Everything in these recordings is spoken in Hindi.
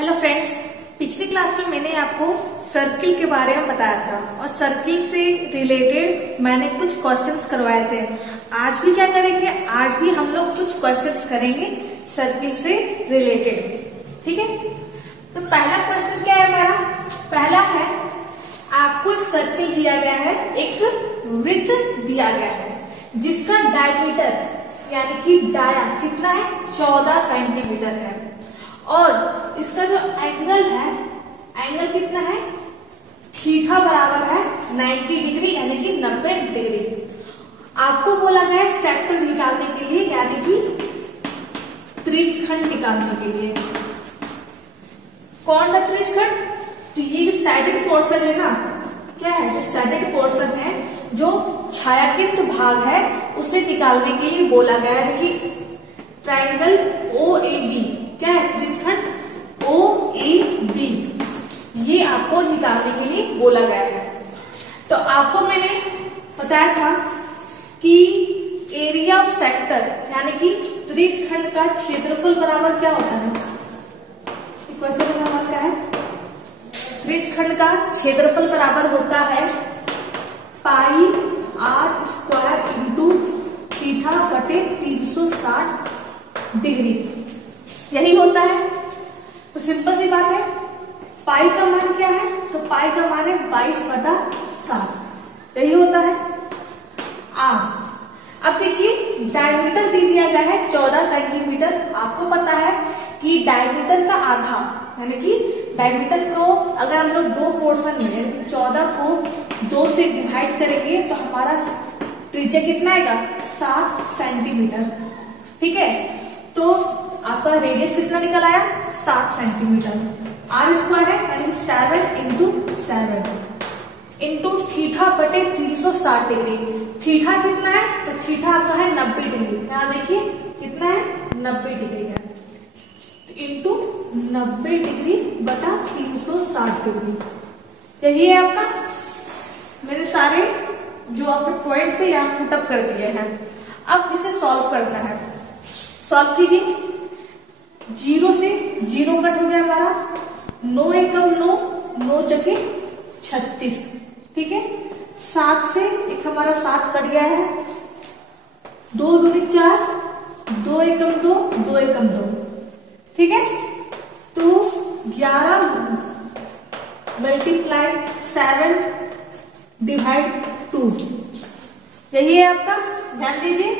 हेलो फ्रेंड्स, पिछली क्लास में मैंने आपको सर्किल के बारे में बताया था और सर्किल से रिलेटेड मैंने कुछ क्वेश्चंस करवाए थे। आज भी क्या करेंगे, आज भी हम लोग कुछ क्वेश्चंस करेंगे सर्किल से रिलेटेड। ठीक है, तो पहला क्वेश्चन क्या है हमारा? पहला है, आपको एक सर्किल दिया गया है, एक वृत्त दिया गया है जिसका डायमीटर यानी कि डाया कितना है? 14 सेंटीमीटर है और इसका जो एंगल है, एंगल कितना है? थीटा बराबर है 90 डिग्री यानी कि 90 डिग्री। आपको बोला गया है सेक्टर निकालने के लिए यानी कि त्रिज्यखंड निकालने के लिए। कौन सा त्रिज्यखंड? तो ये जो साइडेड पोर्शन है ना, क्या है? जो साइडेड पोर्शन है, जो छायांकित भाग है, उसे निकालने के लिए बोला गया है कि ट्राइंगल OAB क्या है? त्रिज्यखंड OAB, ये आपको निकालने के लिए बोला गया है। तो आपको मैंने बताया था कि एरिया ऑफ सेक्टर यानी कि त्रिज्यखंड का क्षेत्रफल बराबर क्या होता है? क्वेश्चन नंबर क्या है? त्रिज्यखंड का क्षेत्रफल बराबर होता है पाई r स्क्वायर इंटू थीटा बटे 360 डिग्री। यही होता है। तो सिंपल सी बात है, पाई का मान क्या है? तो पाई का मान है 22/7, यही होता है। अब देखिए, डायमीटर दे दिया गया है 14 सेंटीमीटर। आपको पता है कि डायमीटर का आधा यानी कि डायमीटर को अगर हम लोग दो पोर्शन में 14 को 2 से डिवाइड करेंगे तो हमारा त्रिज्या कितना आएगा? 7 सेंटीमीटर। ठीक है, तो आपका रेडियस कितना निकल आया? 7 सेंटीमीटर। r स्क्वायर है यानी 7 इंटू 7 इंटू थीटा बटे 360 डिग्री। थीटा कितना है? तो थीटा आपका है 90 डिग्री। यहाँ देखिए कितना है? 90 डिग्री है, इंटू 90 डिग्री बटा 360 डिग्री। यही है आपका। मेरे सारे जो आपके पॉइंट थे यहाँ पुटअप कर दिए हैं। अब इसे सॉल्व करना है। सॉल्व कीजिए। 0 से 0 कट हो गया हमारा, 9 एकम 9, 9 चके 36। ठीक है, 7 से एक हमारा 7 कट गया है, 2 दूनी 4, 2 एकम 2, 2 एकम 2। ठीक है, तो 11 मल्टीप्लाई 7 डिवाइड 2, यही है आपका। ध्यान दीजिए,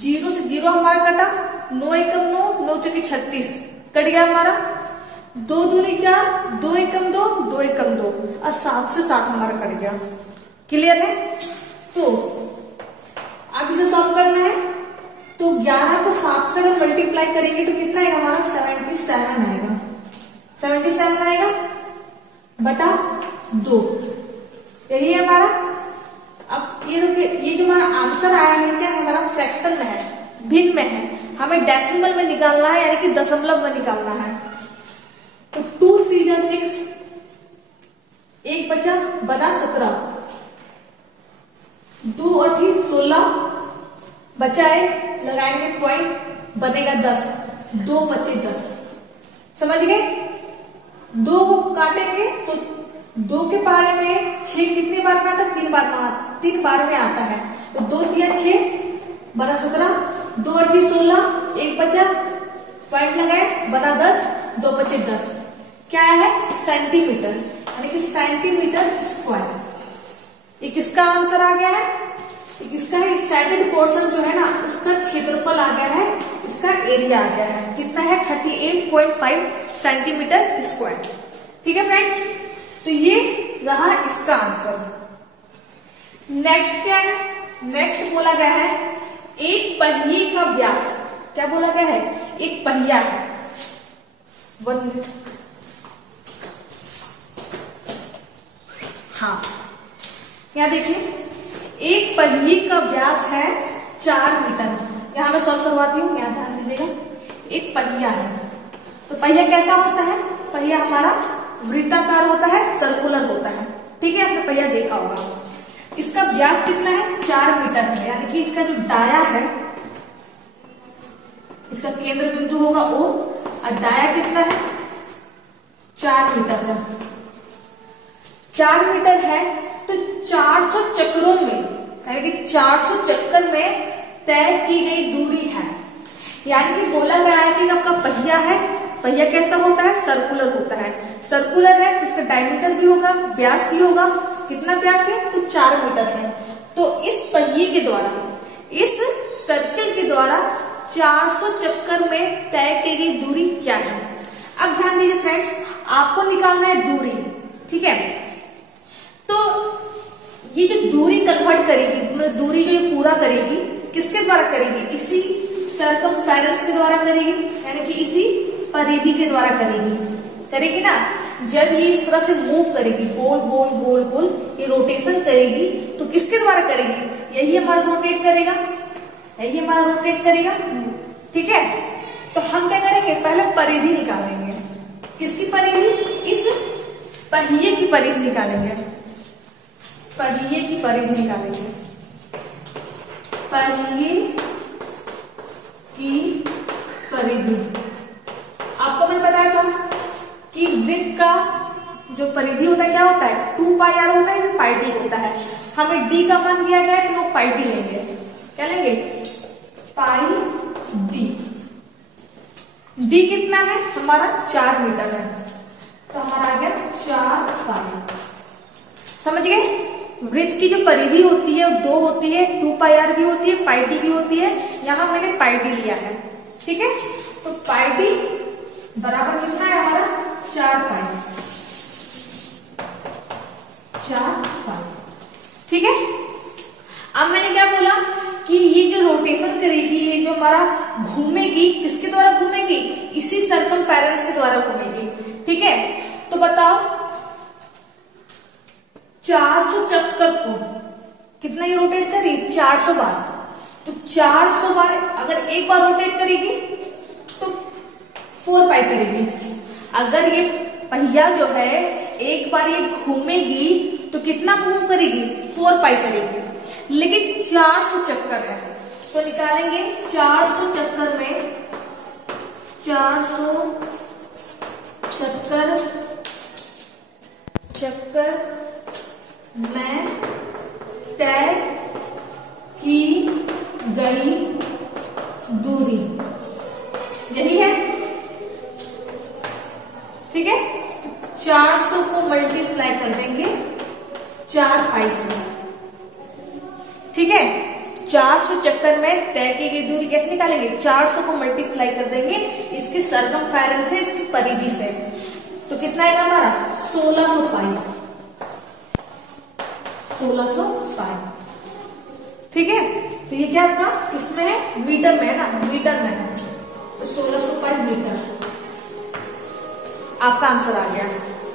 0 से 0 हमारा कटा, 9 एकम 9, 9 चौके 36 कट गया हमारा, 2 दूनी 4, 2 एकम 2, 2 एकम 2 और 7 से 7 हमारा कट गया। क्लियर है? तो अब इसे सॉल्व करना है। तो 11 को 7 से अगर मल्टीप्लाई करेंगे तो कितना आएगा हमारा? 77 आएगा। 77 आएगा बटा 2, यही है हमारा। अब ये जो हमारा आंसर आया है क्या है? हमारा फ्रैक्शन में है, भिन्न में है। हमें डेसिमल में निकालना है यानी कि दशमलव में निकालना है। तो 2 3 जा 6, 1 बचा बना 17, 2 और 16 बचा 1, लगाएंगे पॉइंट, बनेगा 10, 2 बचे 10। समझ गए? 2 को काटेंगे तो 2 के पारे में 6 कितनी बार में आता है? 3 बार में आता है। तो 2 3 6 बना 17, 2 8 16, 1 बचा, पॉइंट लगाए, बना 10, 2 बचे 10। क्या है? सेंटीमीटर यानी कि सेंटीमीटर स्क्वायर। ये किसका आंसर आ गया है? इसका है साइडेड पोर्शन जो है ना, उसका क्षेत्रफल आ गया है, इसका एरिया आ गया है। कितना है? 38.5 सेंटीमीटर स्क्वायर। ठीक है फ्रेंड्स, तो ये रहा इसका आंसर। नेक्स्ट क्या है? नेक्स्ट बोला गया है एक पहिए का व्यास। क्या बोला गया है? एक पहिया है। 1 मिनट। हाँ, यहाँ देखिए, एक पहिए का व्यास है 4 मीटर। यहां मैं सॉल्व करवाती हूँ, यहाँ ध्यान दीजिएगा। एक पहिया है, तो पहिया कैसा होता है? पहिया हमारा वृत्ताकार होता है, सर्कुलर होता है। ठीक है, आपने पहिया देखा होगा। इसका व्यास कितना है? 4 मीटर है, यानी कि इसका जो डाया है, इसका केंद्र बिंदु होगा O और डाया कितना है? 4 मीटर है। 4 मीटर है तो 400 चक्करों में, यानी कि 400 चक्कर में तय की गई दूरी है। यानी कि बोला गया है कि आपका पहिया है, पहिया कैसा होता है, सर्कुलर होता है। सर्कुलर है तो इसका डायमीटर भी होगा, व्यास भी होगा। कितना व्यास है, तो 4 मीटर है। तो इस पहिए के द्वारा, इस सर्किल के द्वारा 400 चक्कर में तय की गई दूरी क्या है। अब ध्यान दीजिए फ्रेंड्स, आपको निकालना है दूरी, ठीक है। तो ये जो दूरी कन्वर्ट करेगी, मतलब दूरी जो ये पूरा करेगी, किसके द्वारा करेगी, इसी सर्कमफेरेंस के द्वारा करेगी, यानी कि इसी परिधि के द्वारा करेगी ना। जब ये इस तरह से मूव करेगी, गोल गोल गोल गोल ये रोटेशन करेगी, तो किसके द्वारा करेगी, यही हमारा रोटेट करेगा, यही हमारा रोटेट करेगा, ठीक है। तो हम क्या करेंगे, पहले परिधि निकालेंगे। किसकी परिधि, इस पहिए की परिधि निकालेंगे, पहिए की परिधि निकालेंगे, पहिए की परिधि। आपको मैंने बताया था कि वृत्त का जो परिधि होता है क्या होता है, 2 पाई आर होता है, पाई डी होता है। हमें डी का मान दिया गया है तो लोग पाई डी लेंगे। क्या लेंगे, पाई डी। डी कितना है हमारा, 4 मीटर है, तो हमारा आ गया 4 पाई। समझ गए, वृत्त की जो परिधि होती है 2 होती है, 2 पाई आर भी होती है, पाई डी भी होती है। यहां मैंने पाई डी लिया है, ठीक है। तो पाई डी बराबर कितना है हमारा, 4 पाई, 4 पाई, ठीक है। अब मैंने क्या बोला कि ये जो रोटेशन करेगी, ये जो हमारा घूमेगी, किसके द्वारा घूमेगी, इसी सर्कमफेरेंस के द्वारा घूमेगी, ठीक है। तो बताओ 400 चक्कर को कितना ही रोटेट करी, 400 बार। तो 400 बार अगर एक बार रोटेट करेगी तो 4 पाई करेगी। अगर ये पहिया जो है एक बार ये घूमेगी तो कितना मूव करेगी, 4 पाई करेगी। लेकिन 400 चक्कर है तो निकालेंगे 400 चक्कर में, 400 चक्कर में तय की गई दूरी, यही है, ठीक है। 400 को मल्टीप्लाई कर देंगे 4 पाई से, ठीक है। 400 चक्कर में तय की गई दूरी कैसे निकालेंगे, 400 को मल्टीप्लाई कर देंगे इसके सर्कमफेरेंस से, इसकी परिधि से, तो कितना आएगा हमारा 1600 पाई, 1600 पाई, ठीक है। तो ये क्या आपका इसमें है, मीटर में है ना, मीटर में है, तो 1600 पाई मीटर आपका आंसर आ गया।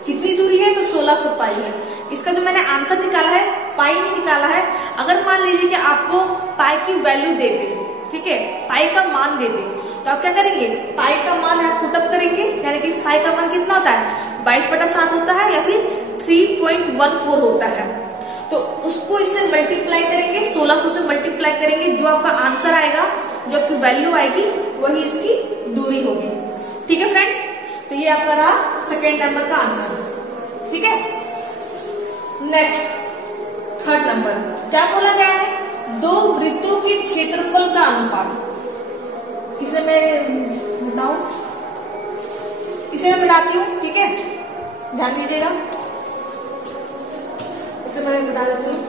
कितनी दूरी है, तो 1600 पाई है। इसका जो मैंने आंसर निकाला है, पाई नहीं निकाला है। अगर मान लीजिए कि आपको पाई की वैल्यू दे दे, ठीक है, पाई का मान दे दे, तो आप क्या करेंगे, पाई का मान आप पुटअप करेंगे, यानी कि पाई का मान कितना होता है, 22/7 होता है या फिर 3.14 होता है। तो उसको इससे मल्टीप्लाई करेंगे, 1600 से मल्टीप्लाई करेंगे, जो आपका आंसर आएगा, जो आपकी वैल्यू आएगी, वही इसकी दूरी होगी, ठीक है फ्रेंड्स। तो ये आपका रहा सेकेंड नंबर का आंसर, ठीक है। नेक्स्ट थर्ड नंबर क्या बोला गया है, 2 वृत्तों के क्षेत्रफल का अनुपात। इसे मैं बताऊं, इसे मैं बताती हूँ, ठीक है, ध्यान दीजिएगा, इसे मैं बता देती हूँ।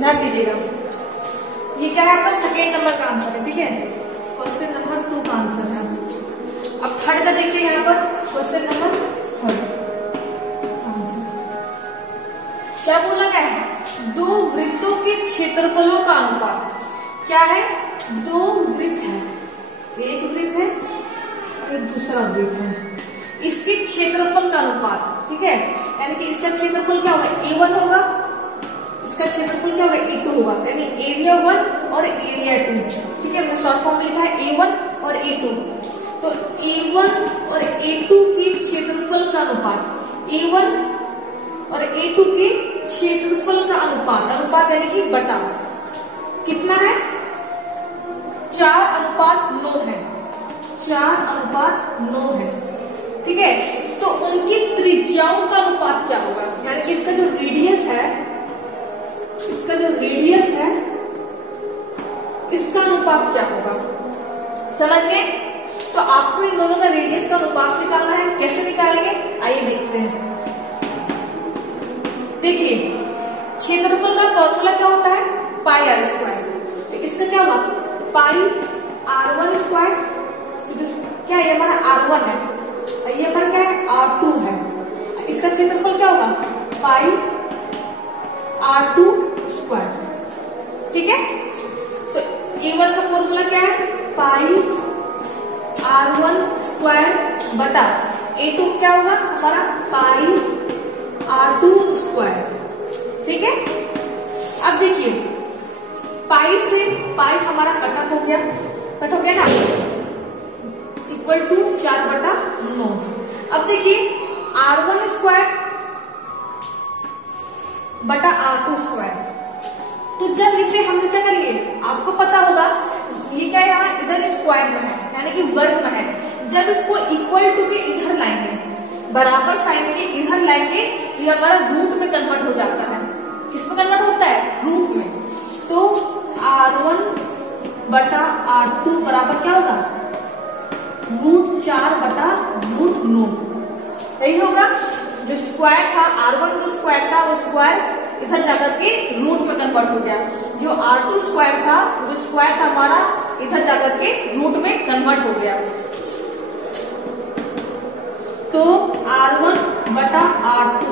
ध्यान दीजिएगा, ये क्या है आपका सेकेंड नंबर का आंसर है, ठीक है, क्वेश्चन नंबर 2 का आंसर है। अब थर्ड का देखिए, यहाँ पर क्वेश्चन नंबर 3 आंसर क्या बोला गया है, 2 वृत्तों के क्षेत्रफलों का अनुपात। क्या है, 2 वृत्त है, एक वृत्त है और एक दूसरा वृत्त है, इसके क्षेत्रफल का अनुपात, ठीक है। यानी कि इसका क्षेत्रफल क्या होगा, A1 होगा, इसका क्षेत्रफल क्या होगा, A2 होगा, यानी एरिया 1 और एरिया 2, ठीक है। मैंने शॉर्ट फॉर्म में लिखा है A1 और A2। तो A1 और A2 के क्षेत्रफल का अनुपात, A1 और A2 के क्षेत्रफल का अनुपात, अनुपात यानी कि बटा कितना है, 4:9 है, 4:9 है। ठीक है, तो उनकी त्रिज्याओं का अनुपात क्या होगा, यानी कि इसका जो रेडियस है, इसका जो रेडियस है इसका अनुपात क्या होगा, समझ गए। तो आपको इन दोनों का रेडियस का अनुपात निकालना है। कैसे निकालेंगे, आइए देखते हैं। देखिए क्षेत्रफल का फॉर्मूला क्या होता है, पाई आर स्क्वायर। तो इसका क्या होगा, पाई r1 स्क्वायर, क्या है हमारा r1 है, ये हमारा क्या है r2 है। इसका क्षेत्रफल क्या होगा, पाई r2 स्क्वायर। ठीक है, तो a1 का फॉर्मूला क्या है, पाई r1 स्क्वायर बटा a2 क्या होगा हमारा, पाई r2 स्क्वायर। ठीक है, अब देखिए पाई से पाई हमारा कट हो गया ना, इक्वल टू 4/9। अब देखिए r1 स्क्वायर बटा r2 स्क्वायर, तो जब इसे हम क्या करेंगे, आपको पता होगा ये क्या यहाँ इधर स्क्वायर में है, यानी कि वर्ग में है। जब इसको इक्वल टू के इधर लाएंगे, बराबर साइन के इधर लाएंगे, ये हमारा रूट में कन्वर्ट हो जाता है। किसमें कन्वर्ट होता है, रूट में। तो r1 बटा r2 बराबर क्या होगा, √4/√9। यही होगा, जो स्क्वायर था r1 जो स्क्वायर था वो स्क्वायर इधर जाकर के रूट में कन्वर्ट हो गया, जो r2 स्क्वायर था वो स्क्वायर था हमारा इधर जाकर के रूट में कन्वर्ट हो गया। तो r1 बटा r2,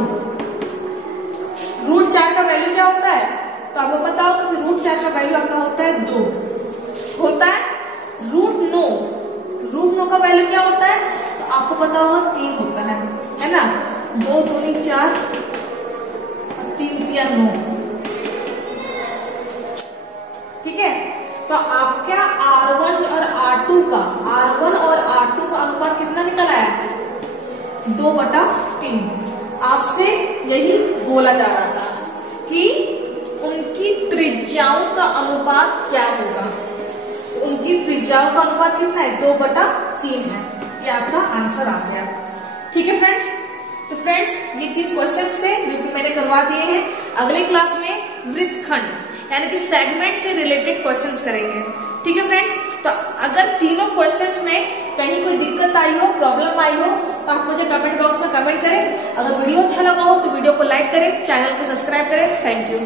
√4 का वैल्यू क्या होता है, तो आपको पता होगा कि √4 का वैल्यू आपका होता है 2, होता है √9 का वैल्यू क्या होता है, तो आपको पता होगा 3 होता है ना। 2 दूनी 4 और 3 तिया 9। ठीक है, तो आपका r1 और r2 का अनुपात कितना निकल आया, 2/3। आपसे यही बोला जा रहा था कि उनकी त्रिज्याओं का अनुपात क्या होगा। उनकी त्रिज्याओं का अनुपात कितना है, 2/3 है। ये आपका आंसर आ गया। ठीक है फ्रेंड्स, तो फ्रेंड्स ये 3 क्वेश्चंस थे जो कि मैंने करवा दिए हैं। अगले क्लास में वृत्तखंड यानी कि सेगमेंट से रिलेटेड क्वेश्चंस करेंगे। ठीक है फ्रेंड्स, तो अगर तीनों क्वेश्चंस में कहीं कोई दिक्कत आई हो, प्रॉब्लम आई हो, तो आप मुझे कमेंट बॉक्स में कमेंट करें। अगर वीडियो अच्छा लगा हो तो वीडियो को लाइक करें, चैनल को सब्सक्राइब करें। Thank you.